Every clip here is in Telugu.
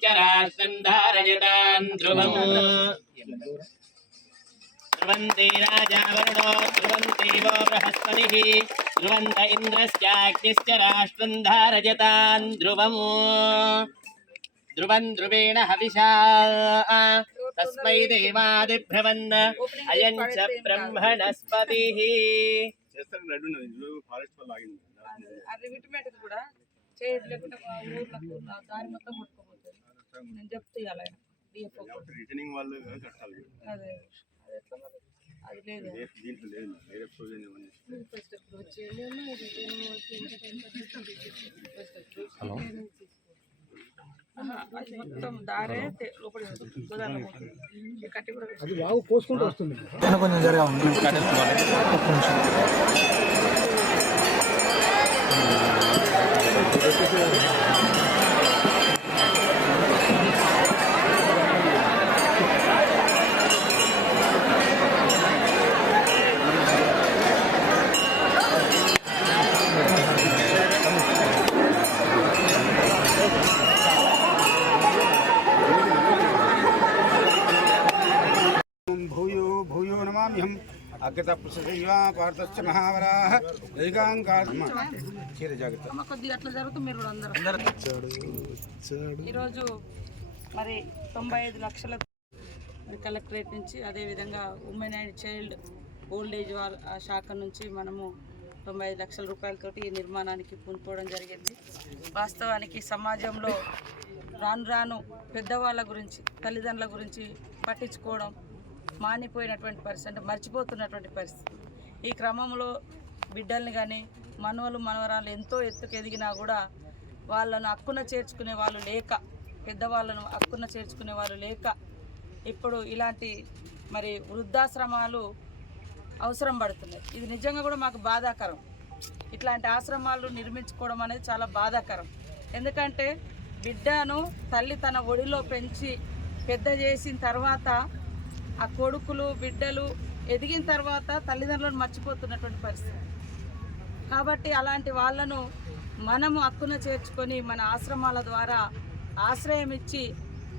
राष्ट्रं ध्रुवम् ध्रुवन्ति राजा वरुणो ध्रुवन्ति वो बृहस्पतिः ध्रुवन्त इन्द्रश्चाग्निश्च राष्ट्रं धारयतां ध्रुवम् ध्रुवं ध्रुवेण हविषा तस्मै देवादिभ्रवन् अयं च ब्रह्मणस्पतिः నేను చెప్తే అలా రిటర్నింగ్ వాళ్ళు కట్టాలి అదే అది లేదు దీంట్లో లేదు వేరే ప్రొవిజన్ హలో అది మొత్తం దారే లోపల కట్టి కూడా అది బాగా పోసుకుంటూ వస్తుంది కొంచెం జరగాలి भूयो भूयो नमाम्यहम् अग्रतपुरुषसेवा पार्थस्य महावराः दैगांकात्म చీర జాగ్రత్త కొద్దిగా అట్లా జరుగుతుంది మీరు అందరూ ఈరోజు మరి 95 లక్షల కలెక్టరేట్ నుంచి అదేవిధంగా women and child old age శాఖ నుంచి మనము 95 లక్షల రూపాయలతోటి ఈ నిర్మాణానికి పూనుకోవడం జరిగింది. వాస్తవానికి సమాజంలో రాను రాను పెద్దవాళ్ళ గురించి తల్లిదండ్రుల గురించి పట్టించుకోవడం మానిపోయినటువంటి పరిస్థితి, అంటే మర్చిపోతున్నటువంటి పరిస్థితి. ఈ క్రమంలో బిడ్డల్ని కానీ మనవలు మనవరాలు ఎంతో ఎత్తుకు ఎదిగినా కూడా వాళ్ళను హక్కున చేర్చుకునే వాళ్ళు లేక, పెద్దవాళ్ళను హక్కున చేర్చుకునే వాళ్ళు లేక ఇప్పుడు ఇలాంటి మరి వృద్ధాశ్రమాలు అవసరం పడుతున్నాయి. ఇది నిజంగా కూడా మాకు బాధాకరం. ఇట్లాంటి ఆశ్రమాలు నిర్మించుకోవడం అనేది చాలా బాధాకరం. ఎందుకంటే బిడ్డను తల్లి తన ఒడిలో పెంచి పెద్ద చేసిన తర్వాత ఆ కొడుకులు బిడ్డలు ఎదిగిన తర్వాత తల్లిదండ్రులను మర్చిపోతున్నటువంటి పరిస్థితి. కాబట్టి అలాంటి వాళ్ళను మనము హక్కున చేర్చుకొని మన ఆశ్రమాల ద్వారా ఆశ్రయం ఇచ్చి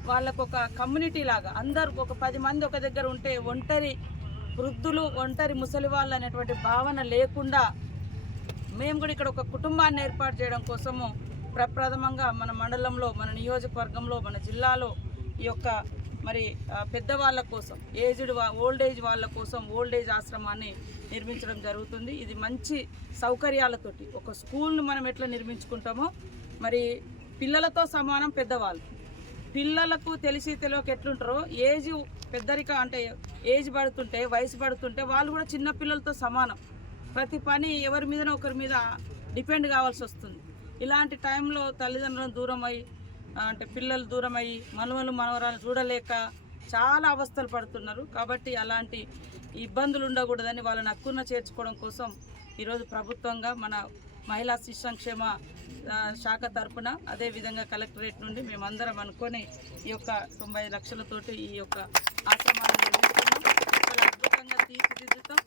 వాళ్ళకు ఒక కమ్యూనిటీ లాగా అందరూ ఒక 10 మంది ఒక దగ్గర ఉంటే ఒంటరి వృద్ధులు ఒంటరి ముసలి వాళ్ళు అనేటువంటి భావన లేకుండా మేము కూడా ఇక్కడ ఒక కుటుంబాన్ని ఏర్పాటు చేయడం కోసము ప్రప్రథమంగా మన మండలంలో, మన నియోజకవర్గంలో, మన జిల్లాలో ఈ యొక్క మరి పెద్దవాళ్ళ కోసం ఓల్డ్ ఏజ్ వాళ్ళ కోసం ఓల్డ్ ఏజ్ ఆశ్రమాన్ని నిర్మించడం జరుగుతుంది. ఇది మంచి సౌకర్యాలతోటి ఒక స్కూల్ను మనం ఎట్లా నిర్మించుకుంటామో మరి పిల్లలతో సమానం పెద్దవాళ్ళు. పిల్లలకు తెలియక ఎట్లుంటారో ఏజ్ పెద్దరిక అంటే ఏజ్ పడుతుంటే వయసు పడుతుంటే వాళ్ళు కూడా చిన్న పిల్లలతో సమానం. ప్రతి పని ఎవరి మీదనో ఒకరి మీద డిపెండ్ కావాల్సి వస్తుంది. ఇలాంటి టైంలో తల్లిదండ్రులను దూరమై అంటే పిల్లలు దూరమయ్యి మనవలు మనవరాలు చూడలేక చాలా అవస్థలు పడుతున్నారు. కాబట్టి అలాంటి ఇబ్బందులు ఉండకూడదని వాళ్ళని హక్కున చేర్చుకోవడం కోసం ఈరోజు ప్రభుత్వంగా మన మహిళా శిశు సంక్షేమ శాఖ తరఫున అదేవిధంగా కలెక్టరేట్ నుండి మేమందరం అనుకొని ఈ యొక్క 95 లక్షలతోటి ఈ యొక్క ఆశ్రమాన్ని నిర్మిస్తున్నాం. చాలా అద్భుతంగా తీర్చిదిద్దుతాం.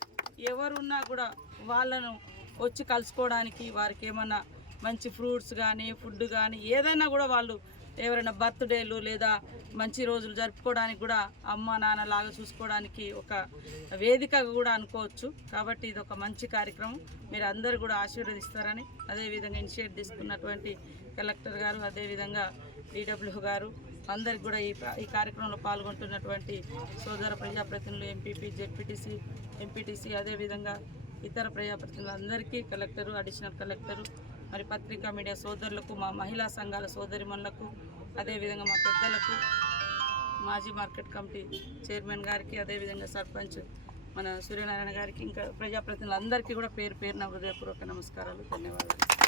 ఎవరున్నా కూడా వాళ్ళను వచ్చి కలుసుకోవడానికి, వారికి ఏమన్నా మంచి ఫ్రూట్స్ కానీ ఫుడ్ కానీ ఏదైనా కూడా వాళ్ళు ఎవరైనా బర్త్డేలు లేదా మంచి రోజులు జరుపుకోవడానికి కూడా అమ్మ నాన్న లాగా చూసుకోవడానికి ఒక వేదికగా కూడా అనుకోవచ్చు. కాబట్టి ఇది ఒక మంచి కార్యక్రమం. మీరు అందరూ కూడా ఆశీర్వదిస్తారని, అదేవిధంగా ఇనిషియేట్ తీసుకున్నటువంటి కలెక్టర్ గారు, అదేవిధంగా DW గారు అందరికి కూడా ఈ కార్యక్రమంలో పాల్గొంటున్నటువంటి సోదర ప్రజాప్రతినిధులు ఎంపీపీ జెడ్పీటీసీ ఎంపీటీసీ అదేవిధంగా ఇతర ప్రజాప్రతినిధులు అందరికీ కలెక్టరు అడిషనల్ కలెక్టరు మరి పత్రికా మీడియా సోదరులకు మా మహిళా సంఘాల సోదరిమణులకు అదేవిధంగా మా పెద్దలకు మాజీ మార్కెట్ కమిటీ చైర్మన్ గారికి అదేవిధంగా సర్పంచ్ మన సూర్యనారాయణ గారికి ఇంకా ప్రజాప్రతినిధులందరికీ కూడా పేరు పేరున హృదయపూర్వక నమస్కారాలు, ధన్యవాదాలు.